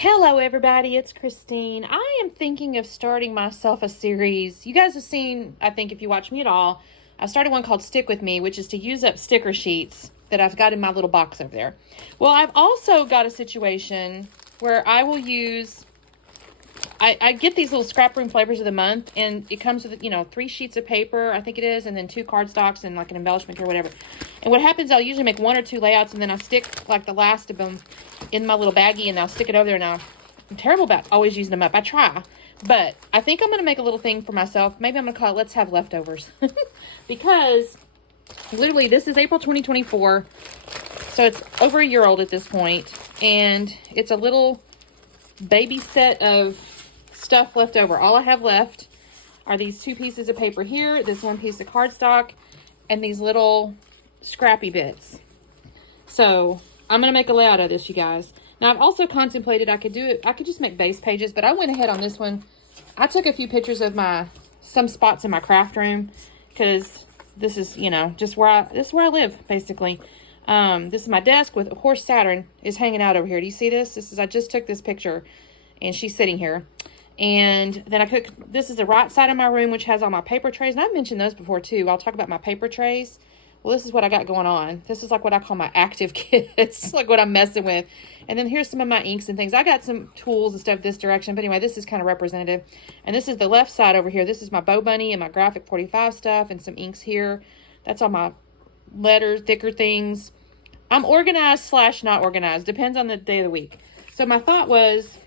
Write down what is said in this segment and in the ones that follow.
Hello, everybody. It's Christine. I am thinking of starting myself a series. You guys have seen, I think, if you watch me at all, I started one called Stick With Me, which is to use up sticker sheets that I've got in my little box over there. Well, I've also got a situation where I will use, I get these little scrap room flavors of the month, and it comes with, 3 sheets of paper, I think it is, and then 2 cardstocks and like an embellishment or whatever. And what happens, I'll usually make 1 or 2 layouts, and then I'll stick like the last of them in my little baggie, and I'll stick it over there. Now, I'm terrible about always using them up. I try, but I think I'm going to make a little thing for myself. Maybe I'm going to call it Let's Have Leftovers. Because literally this is April 2024, so it's over a year old at this point, and it's a little baby set of stuff left over. All I have left are these 2 pieces of paper here, this 1 piece of cardstock, and these little scrappy bits. So I'm going to make a layout of this, you guys. Now, I've also contemplated I could just make base pages, but I went ahead on this one. I took a few pictures of some spots in my craft room, because this is, just this is where I live, basically. This is my desk with, of course, Saturn is hanging out over here. Do you see this? I just took this picture, and she's sitting here. And then this is the right side of my room, which has all my paper trays. And I've mentioned those before, too. I'll talk about my paper trays. Well, this is what I got going on. This is like what I call my active kits, like what I'm messing with. And then here's some of my inks and things. I got some tools and stuff this direction. But anyway, this is kind of representative. And this is the left side over here. This is my Bo Bunny and my Graphic 45 stuff and some inks here. That's all my letters, thicker things. I'm organized / not organized. Depends on the day of the week. So my thought was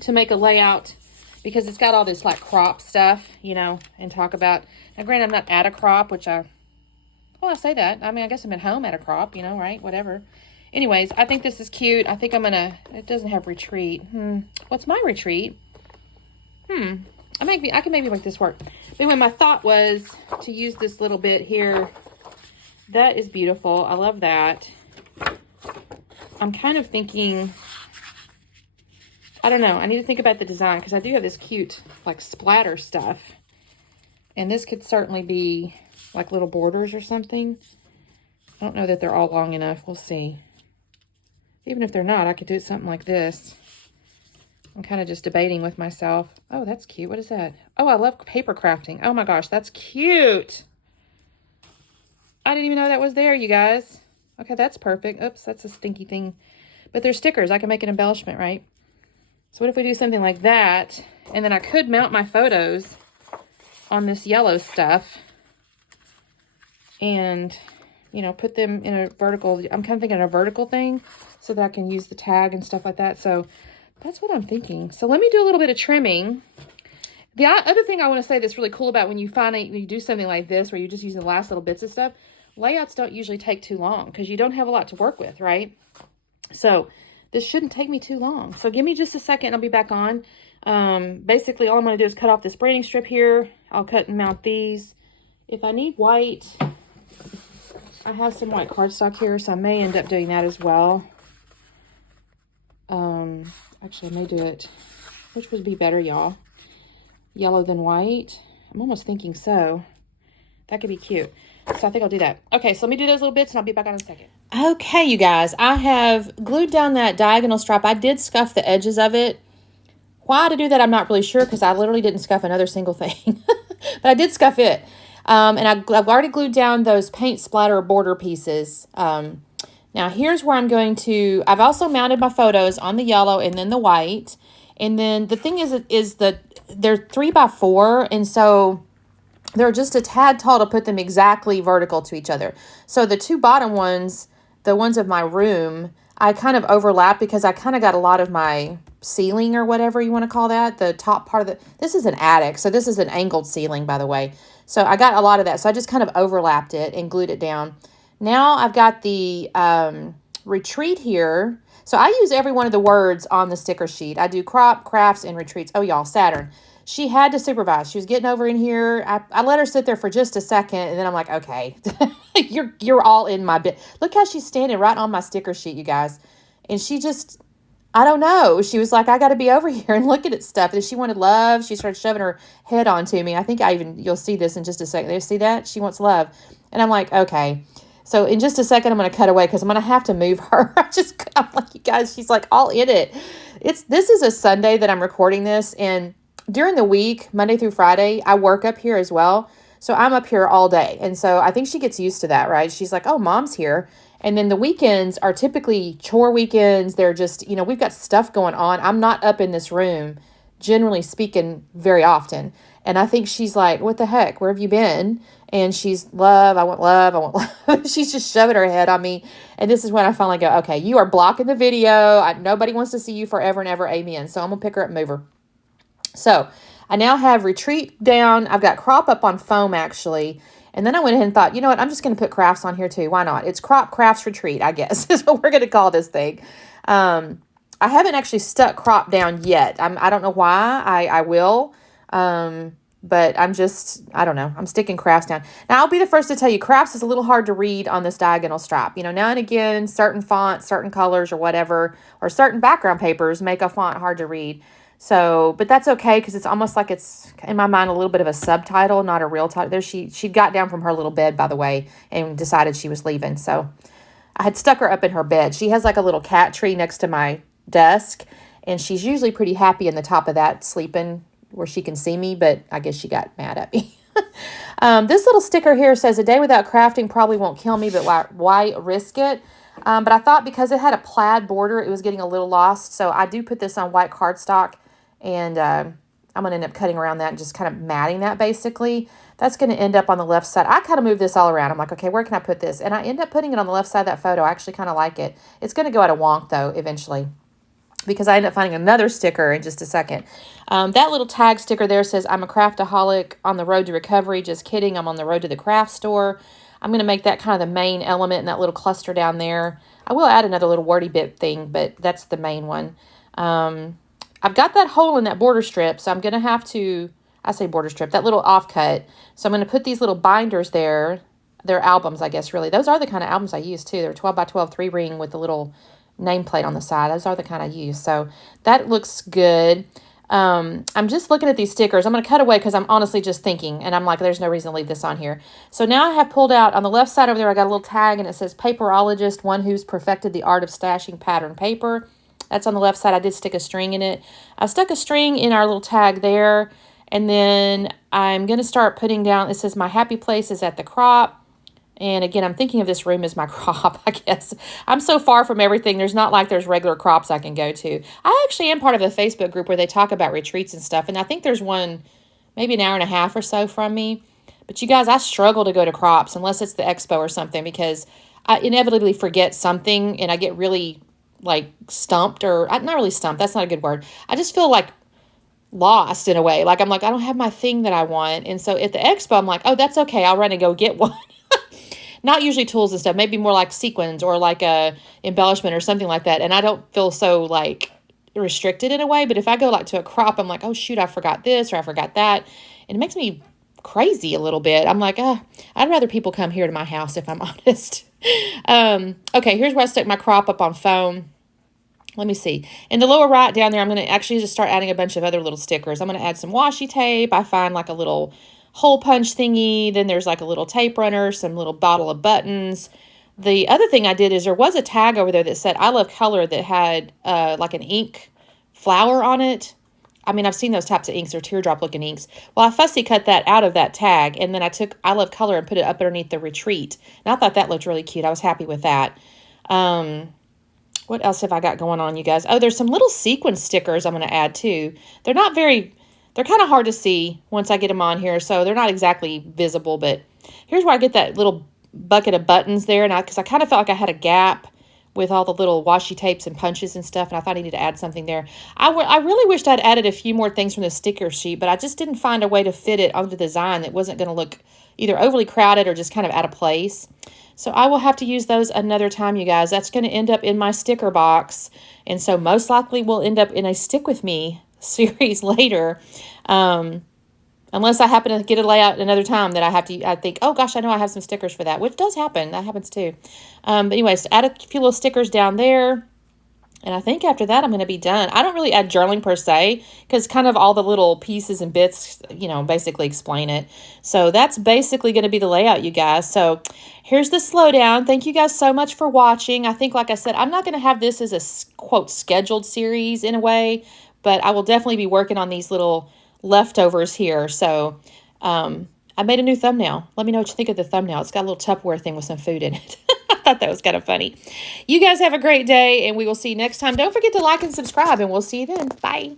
to make a layout, because it's got all this like crop stuff, and talk about. Now, granted, I'm not at a crop, well, I say that. I mean, I guess I'm at home at a crop, right? Whatever. Anyways, I think this is cute. I think it doesn't have retreat. What's my retreat? I can maybe make this work. But anyway, my thought was to use this little bit here. That is beautiful. I love that. I'm kind of thinking, I don't know. I need to think about the design, because I do have this cute, like, splatter stuff. And this could certainly be like little borders or something. I don't know that they're all long enough. We'll see. Even if they're not, I could do something like this. I'm kind of just debating with myself. Oh, that's cute. What is that? Oh, I love paper crafting. Oh my gosh, that's cute. I didn't even know that was there, you guys. Okay, that's perfect. Oops, that's a stinky thing. But they're stickers. I can make an embellishment, right? So what if we do something like that? And then I could mount my photos on this yellow stuff. And, put them in a vertical. I'm kind of thinking a vertical thing so that I can use the tag and stuff like that. So that's what I'm thinking. So let me do a little bit of trimming. The other thing I want to say that's really cool about when you do something like this, where you're just using the last little bits of stuff, layouts don't usually take too long, because you don't have a lot to work with, right? So this shouldn't take me too long. So give me just a second and I'll be back on. Basically, all I'm going to do is cut off this braiding strip here. I'll cut and mount these. If I need white, I have some white cardstock here, so I may end up doing that as well. Actually, I may do it. Which would be better, y'all? Yellow than white? I'm almost thinking so. That could be cute. So I think I'll do that. Okay, so let me do those little bits and I'll be back on in a second. Okay, you guys. I have glued down that diagonal stripe. I did scuff the edges of it. Why to do that, I'm not really sure, because I literally didn't scuff another single thing. But I did scuff it. And I've already glued down those paint splatter border pieces. Now, here's where I'm going to... I've also mounted my photos on the yellow and then the white. And then the thing is that they're 3x4, and so they're just a tad tall to put them exactly vertical to each other. So the 2 bottom ones, the ones of my room, I kind of overlap, because I kind of got a lot of my ceiling, or whatever you want to call that, the top part of this is an attic, so this is an angled ceiling, by the way. So I got a lot of that, so I just kind of overlapped it and glued it down. Now I've got the retreat here. So I use every one of the words on the sticker sheet. I do crop, crafts, and retreats. Oh, y'all, Saturn. She had to supervise. She was getting over in here. I let her sit there for just a second, and then I'm like, okay, you're all in my bit. Look how she's standing right on my sticker sheet, you guys. And she just, I don't know. She was like, I got to be over here and looking at stuff. And she wanted love. She started shoving her head onto me. I think you'll see this in just a second. You see that? She wants love. And I'm like, okay. So in just a second, I'm going to cut away because I'm going to have to move her. I'm like, you guys, she's like all in it. This is a Sunday that I'm recording this. And during the week, Monday through Friday, I work up here as well. So I'm up here all day. And so I think she gets used to that, right? She's like, oh, mom's here. And then the weekends are typically chore weekends. They're just, we've got stuff going on. I'm not up in this room, generally speaking, very often. And I think she's like, what the heck? Where have you been? And she's, love, I want love, I want love. She's just shoving her head on me. And this is when I finally go, okay, you are blocking the video. Nobody wants to see you forever and ever. Amen. So I'm going to pick her up and move her. So I now have retreat down. I've got crop up on foam, actually. And then I went ahead and thought, you know what? I'm just going to put crafts on here too. Why not? It's crop crafts retreat, I guess, is what we're going to call this thing. I haven't actually stuck crop down yet. I don't know why. I will. But I don't know. I'm sticking crafts down. Now, I'll be the first to tell you, crafts is a little hard to read on this diagonal strap. Now and again, certain fonts, certain colors or whatever, or certain background papers make a font hard to read. So, but that's okay because it's almost like it's, in my mind, a little bit of a subtitle, not a real title. There, she got down from her little bed, by the way, and decided she was leaving. So I had stuck her up in her bed. She has like a little cat tree next to my desk, and she's usually pretty happy in the top of that, sleeping where she can see me, but I guess she got mad at me. This little sticker here says, a day without crafting probably won't kill me, but why risk it? But I thought because it had a plaid border, it was getting a little lost. So I do put this on white cardstock, and I'm going to end up cutting around that and just kind of matting that basically. That's going to end up on the left side. I kind of move this all around. I'm like, okay, where can I put this? And I end up putting it on the left side of that photo. I actually kind of like it. It's going to go at a wonk, though, eventually, because I end up finding another sticker in just a second. That little tag sticker there says, I'm a craftaholic on the road to recovery. Just kidding. I'm on the road to the craft store. I'm going to make that kind of the main element in that little cluster down there. I will add another little wordy bit thing, but that's the main one. I've got that hole in that border strip, so I'm going to have to, I say border strip, that little offcut. So I'm going to put these little binders there. They're albums, I guess, really. Those are the kind of albums I use, too. They're 12 by 12 3-ring with the little nameplate on the side. Those are the kind I use. So that looks good. I'm just looking at these stickers. I'm going to cut away because I'm honestly just thinking, and I'm like, there's no reason to leave this on here. So now I have pulled out on the left side over there, I got a little tag, and it says paperologist, one who's perfected the art of stashing pattern paper. That's on the left side. I did stick a string in it. I stuck a string in our little tag there, and then I'm going to start putting down, it says my happy place is at the crop. And again, I'm thinking of this room as my crop, I guess. I'm so far from everything. There's not like there's regular crops I can go to. I actually am part of a Facebook group where they talk about retreats and stuff. And I think there's one maybe an hour and a half or so from me. But you guys, I struggle to go to crops unless it's the expo or something, because I inevitably forget something and I get really like stumped, or not really stumped. That's not a good word. I just feel like lost in a way. Like I'm like, I don't have my thing that I want. And so at the expo, I'm like, oh, that's okay. I'll run and go get one. Not usually tools and stuff, maybe more like sequins or like a embellishment or something like that. And I don't feel so like restricted in a way. But if I go like to a crop, I'm like, oh shoot, I forgot this or I forgot that. And it makes me crazy a little bit. I'm like, I'd rather people come here to my house if I'm honest. Okay, here's where I stuck my crop up on foam. Let me see. In the lower right down there, I'm going to actually just start adding a bunch of other little stickers. I'm going to add some washi tape. I find like a little hole punch thingy. Then there's like a little tape runner, some little bottle of buttons. The other thing I did is there was a tag over there that said I love color that had like an ink flower on it. I mean, I've seen those types of inks or teardrop looking inks. Well, I fussy cut that out of that tag, and then I took I love color and put it up underneath the retreat. And I thought that looked really cute. I was happy with that. What else have I got going on, you guys? Oh, there's some little sequin stickers I'm going to add too. They're kind of hard to see once I get them on here, so they're not exactly visible, but here's where I get that little bucket of buttons there, and because I kind of felt like I had a gap with all the little washi tapes and punches and stuff, and I thought I needed to add something there. I really wished I'd added a few more things from the sticker sheet, but I just didn't find a way to fit it onto the design that wasn't going to look either overly crowded or just kind of out of place. So I will have to use those another time, you guys. That's going to end up in my sticker box, and so most likely we'll end up in a Stick With Me series later, unless I happen to get a layout another time that I think, oh gosh, I know I have some stickers for that, which does happen. That happens too. But anyways, add a few little stickers down there. And I think after that, I'm going to be done. I don't really add journaling per se because kind of all the little pieces and bits, basically explain it. So that's basically going to be the layout, you guys. So here's the slowdown. Thank you guys so much for watching. I think, like I said, I'm not going to have this as a, quote, scheduled series in a way, but I will definitely be working on these little leftovers here. So I made a new thumbnail. Let me know what you think of the thumbnail. It's got a little Tupperware thing with some food in it. I thought that was kind of funny. You guys have a great day, and we will see you next time. Don't forget to like and subscribe, and we'll see you then. Bye.